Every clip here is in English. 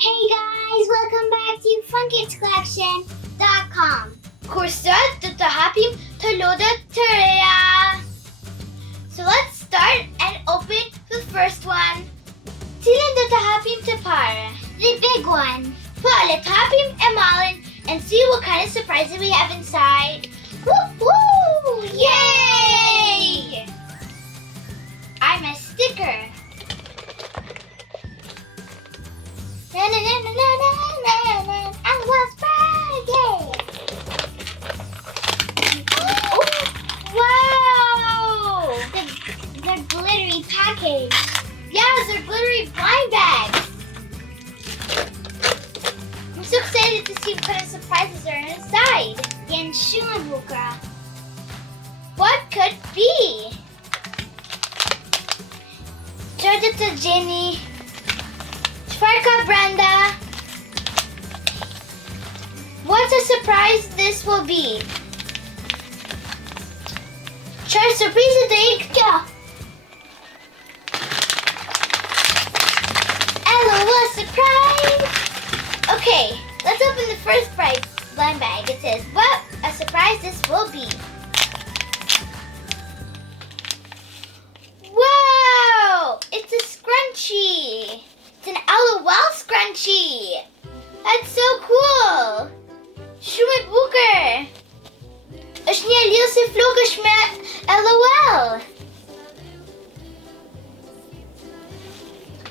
Hey guys, welcome back to FunKidsCollection.com. Kursa tutahapim toloda terea. So let's start and open the first one. Silin tutahapim tepara. The big one. Paletapim emalin and see what kind of surprises we have inside. Woo woo! Yay! I'm a sticker. Na na na na na na na na. I was Friday. Oh, wow! The glittery package. Yeah, they're glittery blind bags. I'm so excited to see what kind of surprises are inside. Yan Shumabuka. What could be? Georgia Jenny. Shvarka Brenda. What a surprise this will be. Char surprise day. Yeah. LOL surprise. Okay, let's open the first blind bag. It says, what a surprise this will be. Wow! It's a scrunchie. It's an LOL scrunchie. That's so cool. Shumit Booker. Është një lill si flokësh me LOL.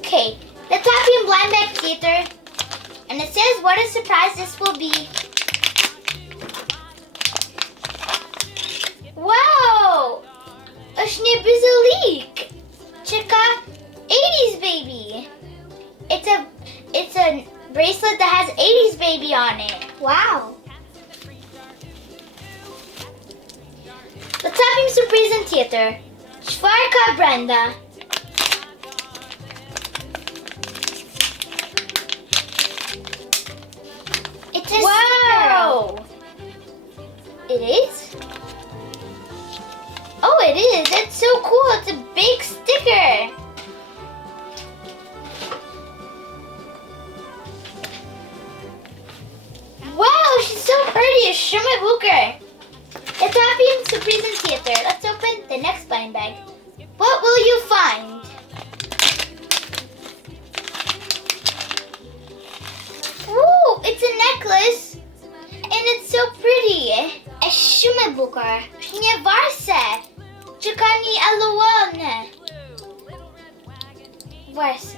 Okay, let's happy in blind bag theater. And it says what a surprise this will be. Wow! Është një bizulik. Chika 80s baby. It's a bracelet that has 80s baby on it. Wow. Let's have him surprise in theater. Shvarka Brenda. It's a Wow! It is? Oh, it is. It's so cool. It's a big sticker. Wow, she's so pretty. A Shumit Booker. It's happy in surprise in theater. Let's open the next blind bag. What will you find? Ooh, it's a necklace. And it's so pretty. A Shumabuka. Nie warse. Czekani alone. Warse.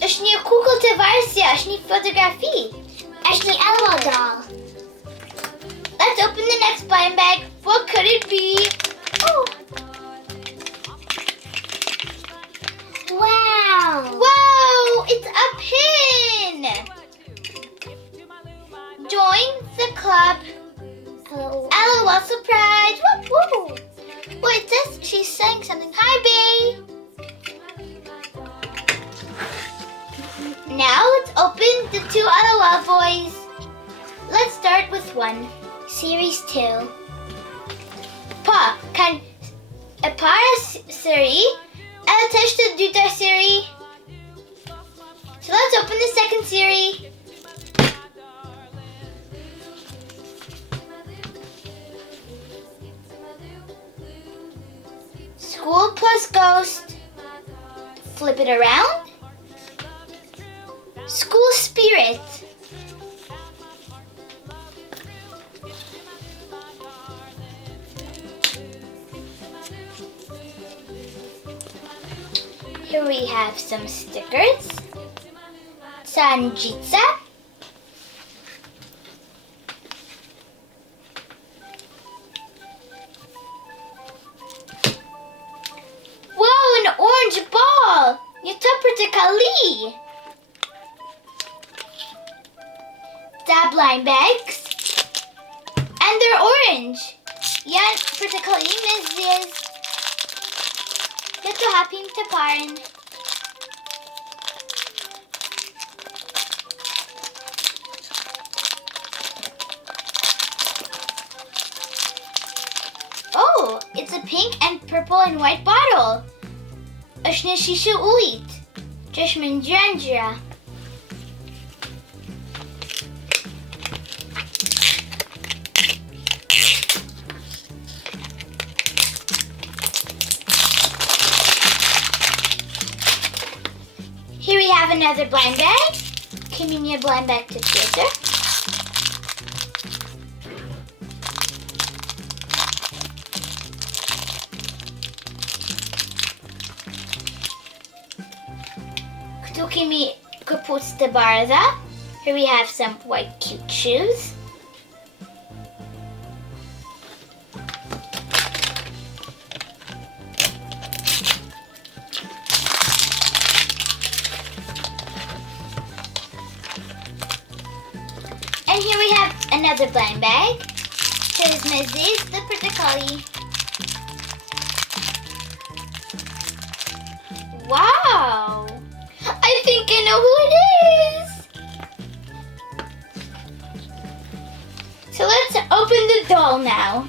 Është një kukull të varsja, është një fotografi. Ashley LOL doll. Let's open the next blind bag. What could it be? Oh. Wow. Wow, it's a pin. Join the club. LOL surprise. Woo woo. Well, it says she's saying something. Hi, babe. Now let's open the two LOL boys. Let's start with one. Series 2. Pa, kan e para seri edhe të është të dyta seri. So let's open the second seri. School plus ghost. Flip it around. School spirit. Here we have some stickers. Sanjitsa. Wow, an orange ball! Yutapurta Kali! Da blind bags. And they're orange. Yan Pertakali Mizziz. Ito hapim taparin. Oh, it's a pink and purple and white bottle. Është një shishe ujit. Që është me ngjyra. have another blind bag. Kimi niye blind bag taşıyordu? Kto Kimi kapusta barza. Here we have some white cute shoes. And here we have another blind bag. Here's Mrs. the Portacali. Wow! I think I know who it is! So let's open the doll now.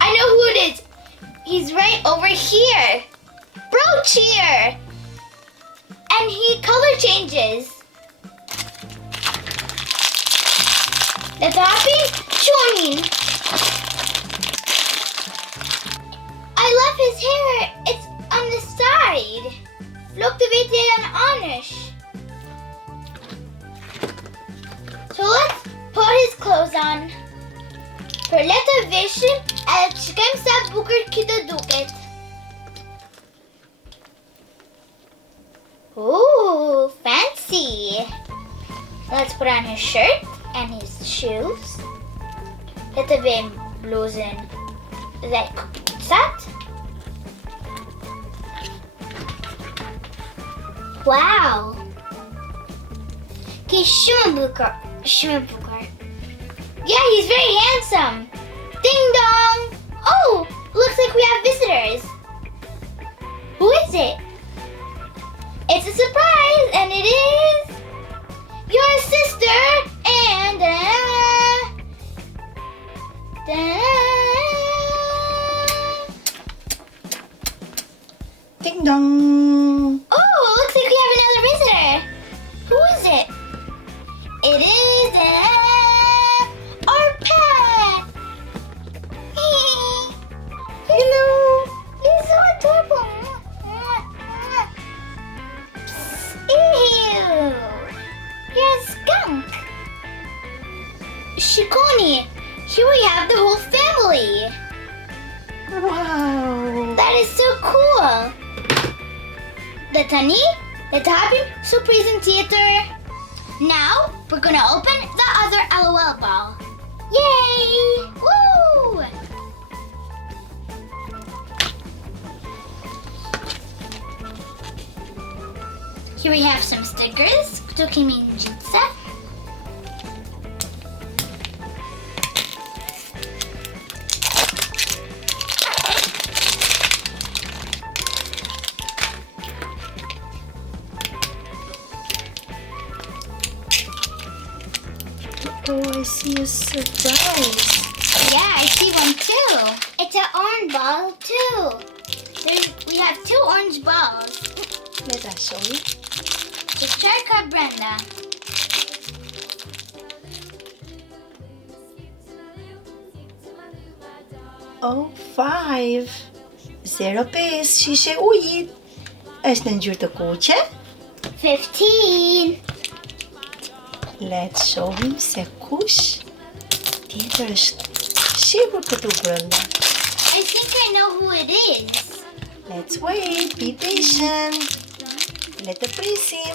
I know who it is. He's right over here. Brooch here. And he color changes. Let's happy Chunin. I love his hair. It's on the side. Look the video on Anish. So let's put his clothes on. Perletta vision and chicken sa booker kida duket. Ooh, fancy. Let's put on his shirt and his shoes. Detta vi blusen satt. Wow. He's Shumabukar. Yeah, he's very handsome. Ding dong. Oh, looks like we have visitors. Who is it? It's a surprise, and it is your sister and Ding dong. Oh, looks like we have another visitor. Who is it? It is our pet. Hello. He's so adorable. Ew. You're a skunk. Shikoni, here we have the whole family. Wow. That is so cool. Letani, let's have him surprise theater. Now, we're gonna open the other LOL ball. Yay! Woo! Here we have some stickers. Dokimi Jitsa. Oh, I see a surprise. Yeah, I see one too. It's an orange ball too. We have two orange balls. Let us show you. Just check out Brenda. Oh, 5. 0 pes. Shishe ujit. Është në ngjyrë të kuqe. 15. Let's show him se kush tjetër është shikur këtu brenda. I think I know who it is. Let's wait. Be patient. Le të prisim.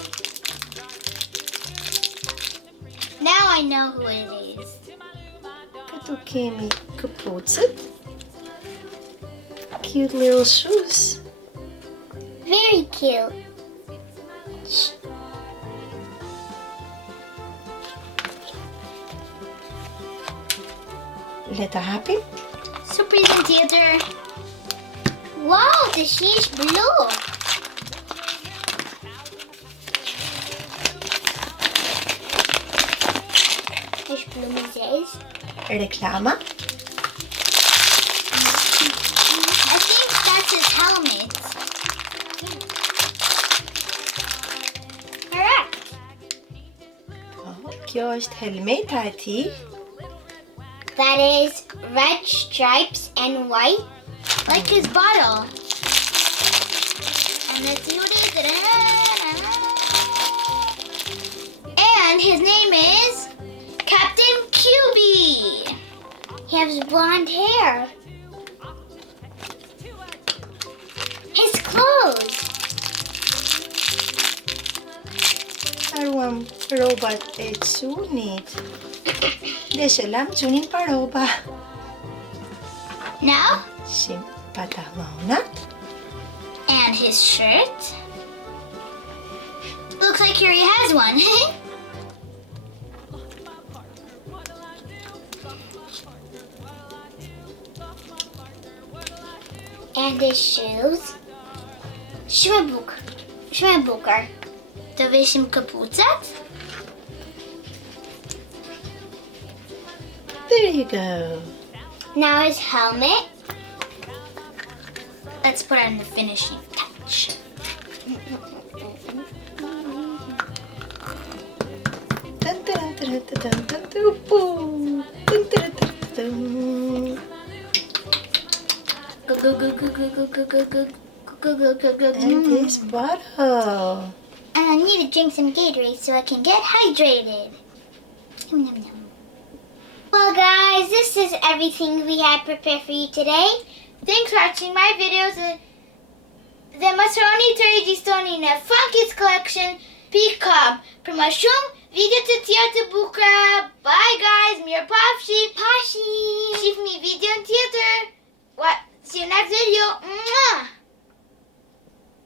Now I know who it is. Këtu kemi këpucët. Cute little shoes. Very cute. Le të hapim. Surprise theater. Wow, the sheesh blue. Sheesh blue says. Reklama. I think that's his helmet. Correct. Oh, kjo është helmeta e tij. that is red stripes and white, like his bottle. And let's see what it is. And his name is Captain QB. He has blonde hair. His clothes. Arwam robot et sunit. Deselam sunin paroba. Now, Sim patamauna. and his shirt. Looks like here he has one. And his shoes. Schwimmbuker. To wyjść kapucę. There you go. Now his helmet. Let's put on the finishing touch. Dun, dun, dun, dun, dun, dun, dun, boom. Dun, dun, dun, dun. Go, go, go, go, go, go, go, go, go, go, go, go, go. And this bottle. And I need to drink some Gatorade so I can get hydrated. Yum, yum, yum. Well, guys, this is everything we had prepared for you today. Thanks for watching my videos. The Masroni Tradistoni na Funky's Collection Picom. Promotion Video to Tiata Bukra. Bye, guys. Mir Pashi. Pashi.